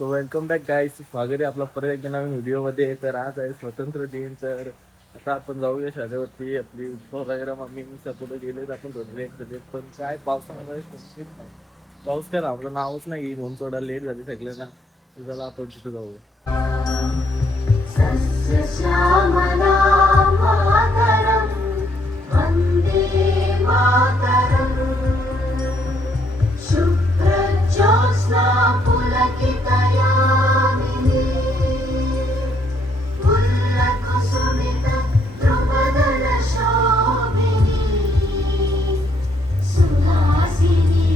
So welcome back गाईस, स्वागत आहे आपला परत एकदा नवीन व्हिडिओमध्ये. तर आज आहे स्वातंत्र्य दिन. तर आता आपण जाऊया शाळेवरती. आपली वगैरे मम्मी कुठे गेलेत आपण थोडे पण काय पावसामध्ये पाऊस काय आपलं नावच नाही म्हणून थोडा लेट झाली सगळ्यांना. चला आपण तिथे जाऊया. सस्यश्यामला मातरं वन्दे मातरं शुभ्रज्योत्स्ना पुलकितयामिनी पुल्लकुसुमितद्रुमदलशोभिनी सुहासिनी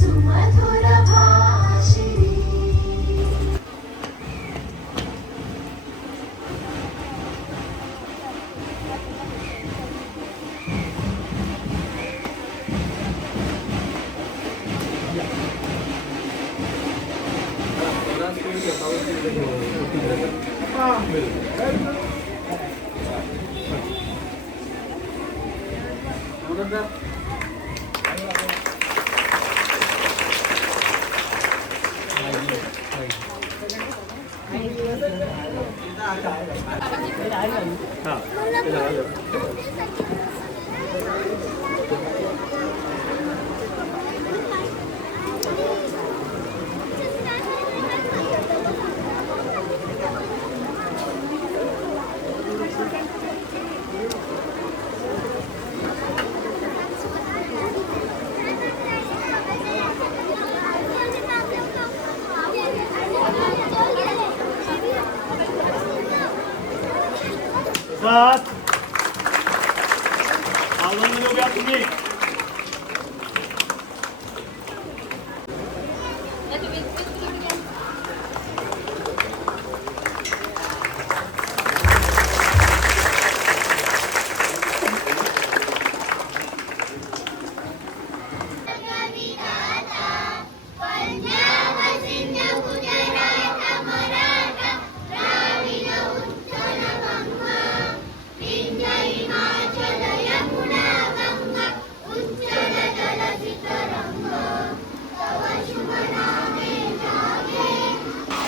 सुमधुरभाषिणी. सात आनंद घ्या तुम्ही.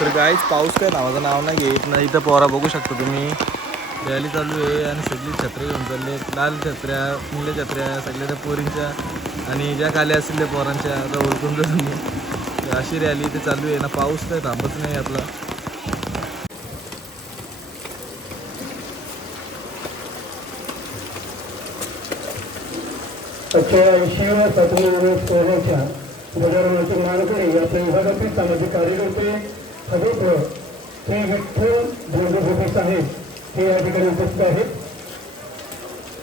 तर गाईच पाऊस काय नावाचं नाव नाही घेत ना. इथं पोरा बघू शकता तुम्ही, रॅली चालू आहे आणि सगळी छत्र्या घेऊन चालले. लाल छत्र्या, निळ्या छत्र्या, सगळ्या त्या पोरींच्या आणि ज्या खाली असतील त्या पोरांच्या आता ओळखून तुम्ही. अशी रॅली इथे चालू आहे ना. पाऊस काय थांबत नाही आपला. आजच्या 80व्या स्वातंत्र्य सोहळ्याच्या गजाननाचे मानकरी आपल्या विभागातील सामाजिक कार्यकर्ते सदैव श्री विठ्ठल भोगे साहेब हे या ठिकाणी उपस्थित आहेत.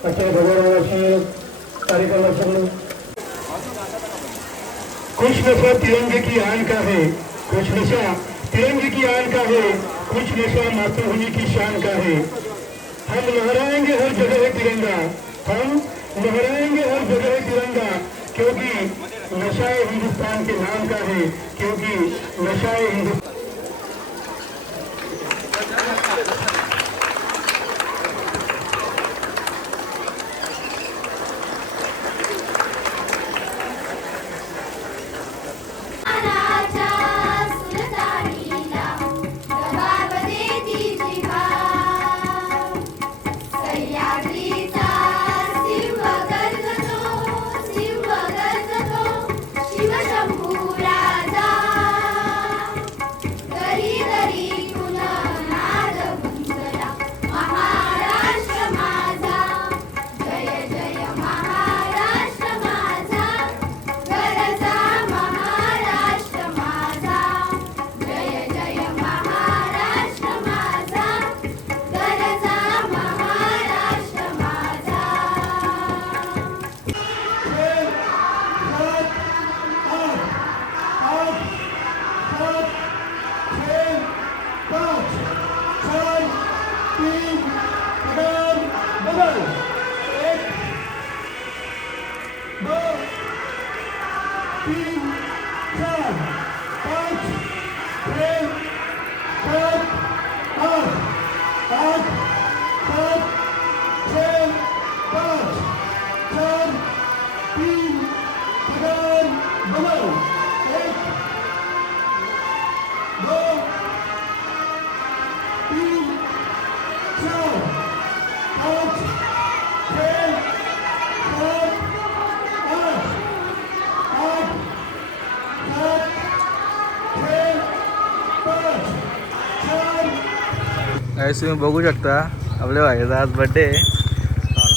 आजच्या गजाननाची कार्यक्रमाच्या कुछ नशा तिरंगे की आन का है, कुछ नशा तिरंगे की आन का है, कुछ नशा मातृभूमि की शान का है. हम लहराएंगे हर जगह तिरंगा, हम लहराएंगे हर जगह तिरंगा, क्योंकि नशा हिंदुस्तान के नाम का है, क्योंकि नशा हिंदुस्तान. तुम्ही बघू शकता आपल्या भाईचा आज बर्थडे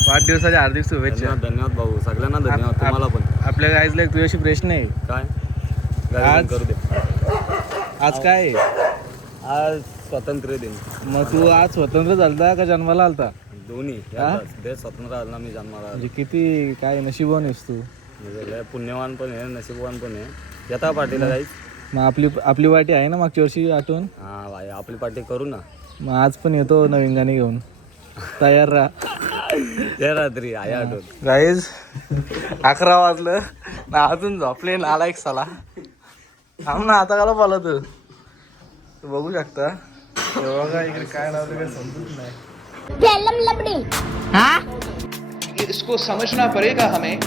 वाढदिवसाच्या हार्दिक शुभेच्छा. धन्यवाद भाऊ, सगळ्यांना धन्यवाद. तुम्हाला पण. आपल्या गाईजला एक तुझ्याशी प्रश्न आहे. काय आज करू दे. आज काय आहे? आज स्वातंत्र्य दिन. मग तू आज स्वतंत्र झालता का जन्माला आलता? दोन्ही हा? देश स्वतंत्र आला, मी जन्माला आलो. म्हणजे किती काय नशिबवान आहेस तू. म्हणजे लय पुण्यवान पण आहे, नशीबवान पण आहे. येता पार्टीला जाईच. मग आपली वाटी आहे ना मागच्या वर्षी आठवण. हा भाई, आपली पार्टी करू ना. मग आज पण येतो नवीन गाणी घेऊन, तयार राहा. त्या रात्री आहे आठवण. गाईज 11 वाजलं ना अजून झोपले नाला एक साला. थांब ना, आता काला पाला तू बघू शकता. तेव्हा काय इकडे काय लावलं काय समजत नाही. इसको समझना पड़ेगा हमें.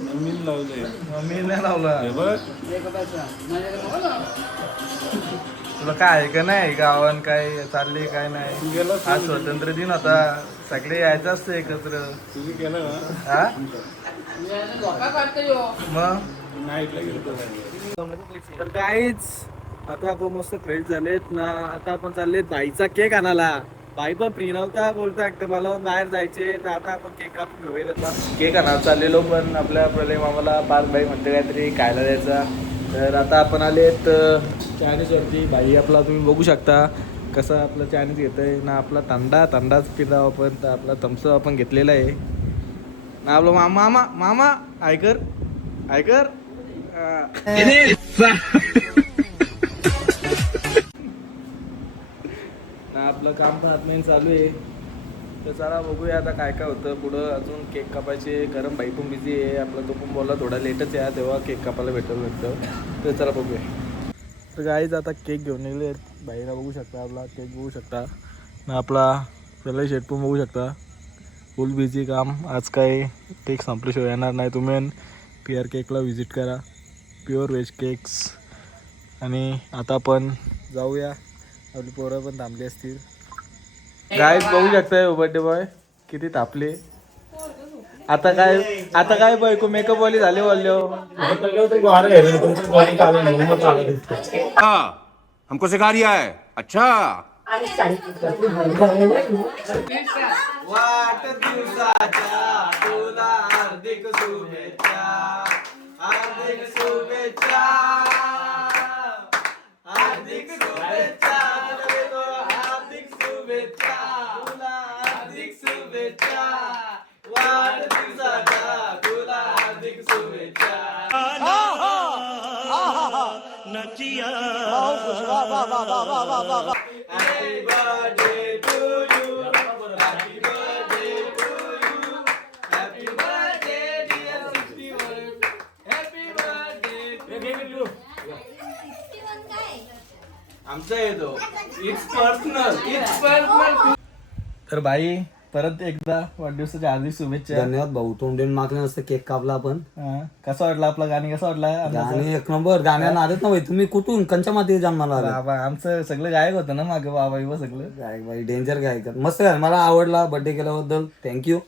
मम्मी नाही लावला. तुला काय आहे का नाही गावान काय चालले काय नाही. आज स्वतंत्र दिन होता, सगळे यायचं असतं एकत्र. हा? मग तर काहीच आता आपण मस्त फ्रेश झालेत ना. आता आपण चालले बाईचा केक आणायला. बाई पण फ्री नव्हता, बोलता मला बाहेर जायचे तर आता आपण केक कापून घेऊया. केक आणायला चाललेलो पण आपल्या प्रलय मामाला पाच बाई म्हणते काहीतरी खायला द्यायचा. तर आता आपण आलेत चायनीजवरती. बाई आपला तुम्ही बघू शकता कसं आपलं चायनीज घेत आहे ना. आपला थंडाच पिला आपण, तर आपला थम्सअप आपण घेतलेला आहे ना. आपलं मामा ऐकर ना. आपलं काम तर हातमाईन चालू आहे. तर चला बघूया आता काय काय होतं पुढं. अजून केक कापायचे, कारण बाई पण बिझी आहे. आपला तो पण बोलला थोडा लेटच आहे तेव्हा केक कापायला भेटतं. तर चला बघूया. तर गाईज आता केक घेऊन निघले आहेत. बाईला बघू शकता, आपला केक बघू शकता ना. आपला पहिला शेट पण बघू शकता, फुल बिझी काम. आज काय केक संपल्याशिवाय येणार नाही. तुम्ही PR केकला व्हिजिट करा, प्युअर व्हेज केक्स. आणि आता आपण जाऊया, आपली पोरं पण थांबली असतील. गाईज बघू शकताय बर्थडे बॉय किती तापले. आता काय बायको मेकअप वाली झाले बोललो. हमको सिखा रिया है. अच्छा. वाढदिवसाच्या तुला हार्दिक शुभेच्छा, हार्दिक शुभेच्छा, हार्दिक शुभेच्छा, हार्दिक शुभेच्छा, तुला हार्दिक शुभेच्छा, वाढदिवसाच्या तुला हार्दिक शुभेच्छा. Happy birthday to you. Happy birthday to you. Happy birthday dear 61. Happy birthday to you. आमचा येतो. It's personal. तर बाई परत एकदा वाढदिवसाच्या हार्दिक शुभेच्छा. धन्यवाद भाऊ. तोंडून मागल्या नसतं केक कापला आपण. कसा वाटला आपला गाणी, कसा वाटला आणि एक नंबर गाण्याला आलेत ना भाई. तुम्ही कुठून कंच्या माती जन्माला आला. बाबा आमचं सगळं गायक होतं ना मागे. बाबा इव सगळं काय भाई, डेंजर गायक. मस्त गाणं. मला आवडला. बर्थडे केल्याबद्दल थँक्यू.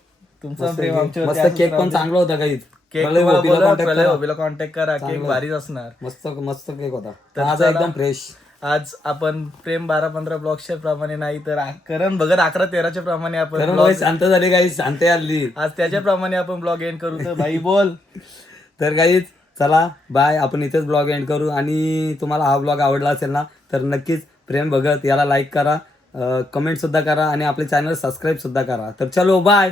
तुमचं प्रेम आमच्यावरती मस्त. असंच केक राहू पण दे. चांगला होता काही. केक हॉबीला कॉन्टॅक्ट करा. केक भारीच असणार. मस्त मस्त केक होता. तर आज चला. एकदम फ्रेश. आज आपण प्रेम 12-15 ब्लॉगच्या प्रमाणे नाही तर करण बघत 11-13च्या प्रमाणे आपण कारण vlog- शांत झाले काही. शांत आली. आज त्याच्याप्रमाणे आपण ब्लॉग एंड करू. तर भाई बोल. तर काहीच चला बाय. आपण इथेच ब्लॉग एंड करू. आणि तुम्हाला हा ब्लॉग आवडला असेल ना तर नक्कीच प्रेम भगत याला लाईक करा, कमेंट सुद्धा करा आणि आपले चॅनल सबस्क्राईब सुद्धा करा. तर चलो बाय.